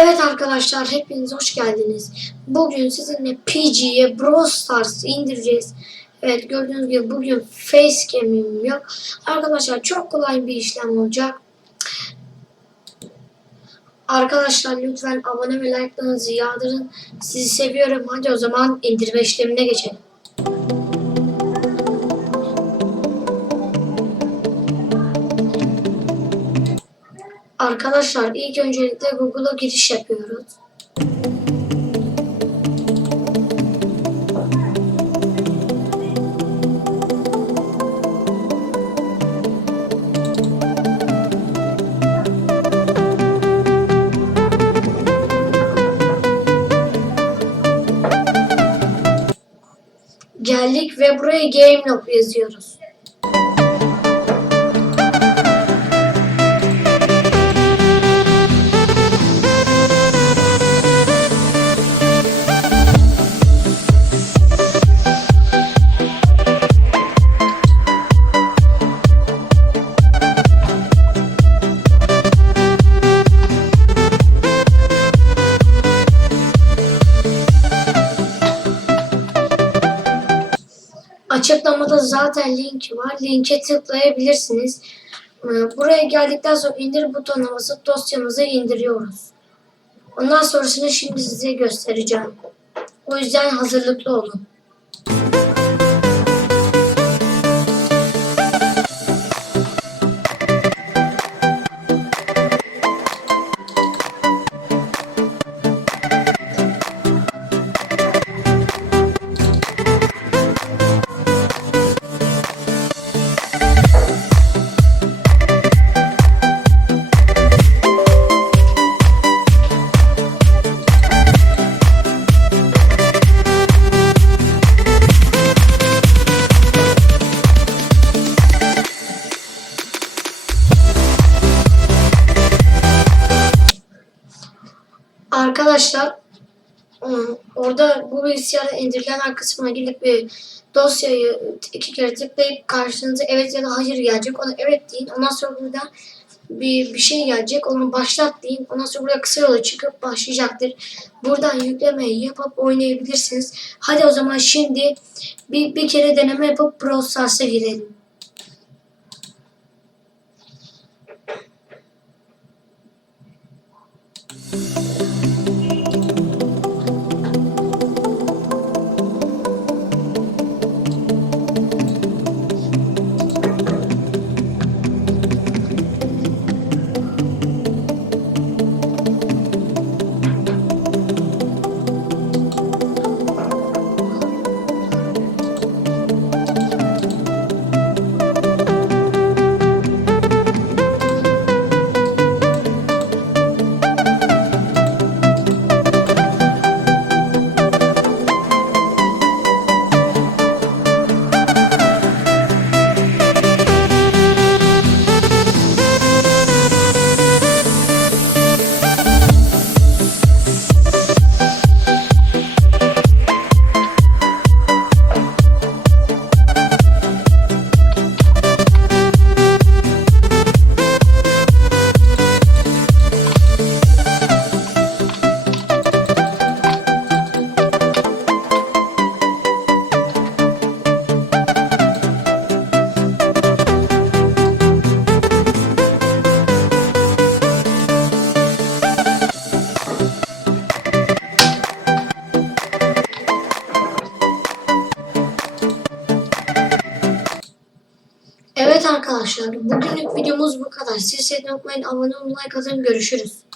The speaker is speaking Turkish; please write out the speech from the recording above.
Evet arkadaşlar hepiniz hoş geldiniz. Bugün sizinle PG'ye Brawl Stars indireceğiz. Evet gördüğünüz gibi bugün facecam'im yok. Arkadaşlar çok kolay bir işlem olacak. Arkadaşlar lütfen abone ve like'larınızı yağdırın. Sizi seviyorum. Hadi o zaman indirme işlemine geçelim. Arkadaşlar ilk öncelikle Google'a giriş yapıyoruz. Geldik ve buraya Gamelob yazıyoruz. Açıklamada zaten link var. Linke tıklayabilirsiniz. Ee, Buraya geldikten sonra indir butonuna basıp dosyamızı indiriyoruz. Ondan sonrasını şimdi size göstereceğim. O yüzden hazırlıklı olun. Arkadaşlar ım, orada bu bilgisayarda indirilen kısmına gidip bir dosyayı iki kere tıklayıp karşınıza evet ya da hayır gelecek. Ona evet deyin. Ondan sonra burada bir, bir şey gelecek. Onu başlat deyin. Ondan sonra buraya kısa yola çıkıp başlayacaktır. Buradan yüklemeyi yapıp oynayabilirsiniz. Hadi o zaman şimdi bir, bir kere deneme yapıp Brawl Stars'a girelim. Arkadaşlar bugünlük videomuz bu kadar. Siz sevmeyi unutmayın. Abone olmayı, like atın. Görüşürüz.